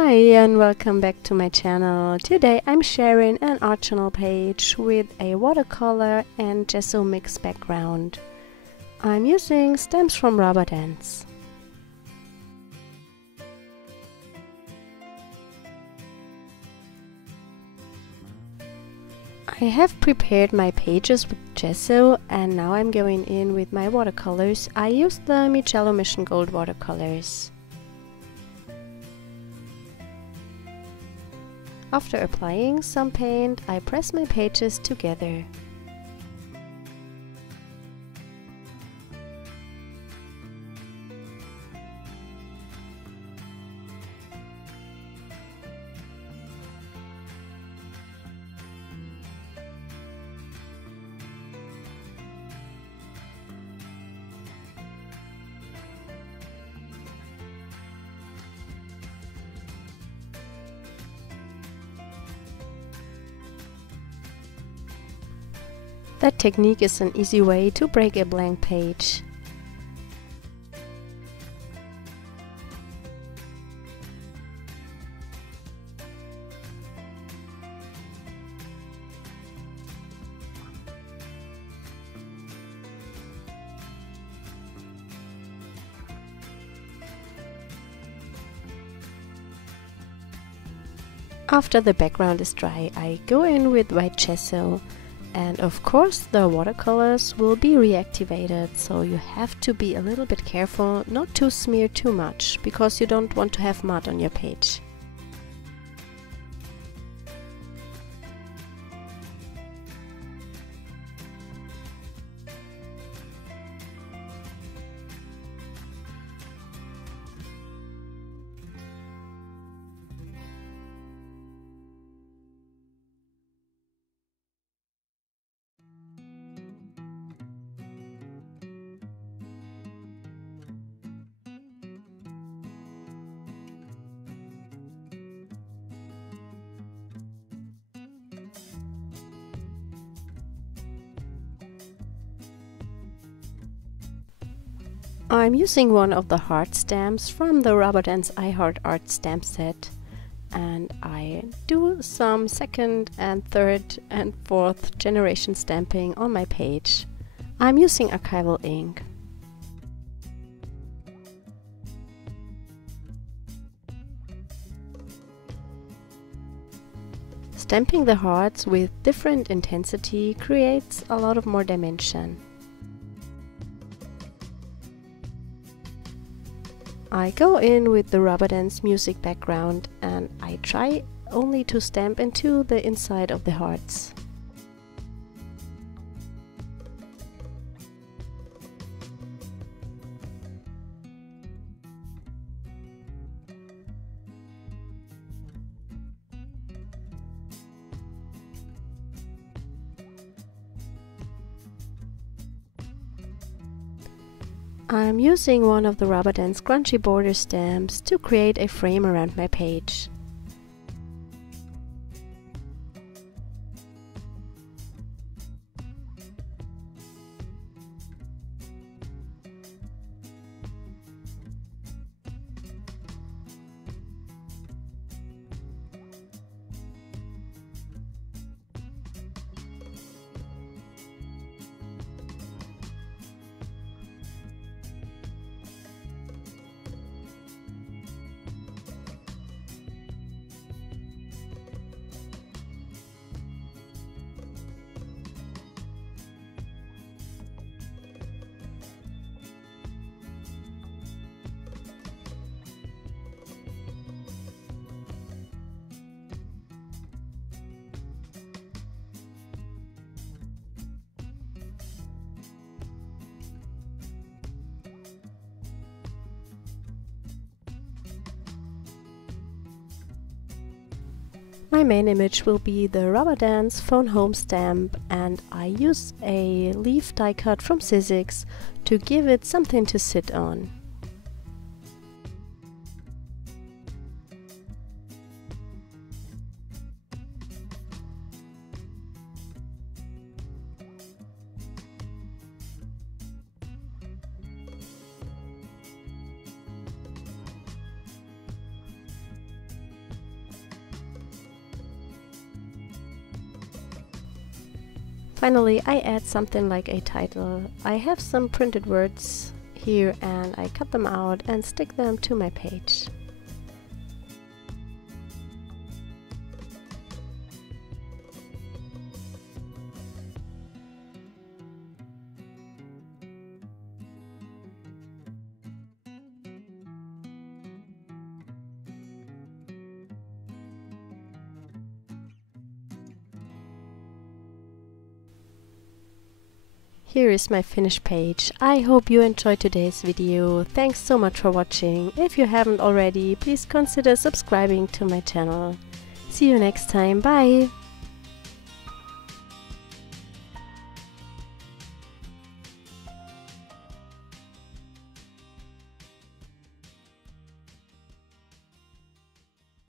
Hi and welcome back to my channel. Today I'm sharing an art journal page with a watercolor and gesso mix background. I'm using stamps from rubber bands. I have prepared my pages with gesso and now I'm going in with my watercolors. I used the Mijello Mission Gold watercolors. After applying some paint, I press my pages together. That technique is an easy way to break a blank page. After the background is dry, I go in with white gesso. And of course the watercolors will be reactivated, so you have to be a little bit careful not to smear too much, because you don't want to have mud on your page. I'm using one of the heart stamps from the Rubber Dance I Heart Art stamp set, and I do some second and third and fourth generation stamping on my page. I'm using Archival Ink. Stamping the hearts with different intensity creates a lot of more dimension. I go in with the Rubber Dance music background and I try only to stamp into the inside of the hearts. I'm using one of the Rubber Dance Grungy Borders stamps to create a frame around my page. My main image will be the Rubber Dance Phone Home stamp, and I use a leaf die cut from Sizzix to give it something to sit on. Finally, I add something like a title. I have some printed words here and I cut them out and stick them to my page. Here is my finished page. I hope you enjoyed today's video. Thanks so much for watching. If you haven't already, please consider subscribing to my channel. See you next time. Bye!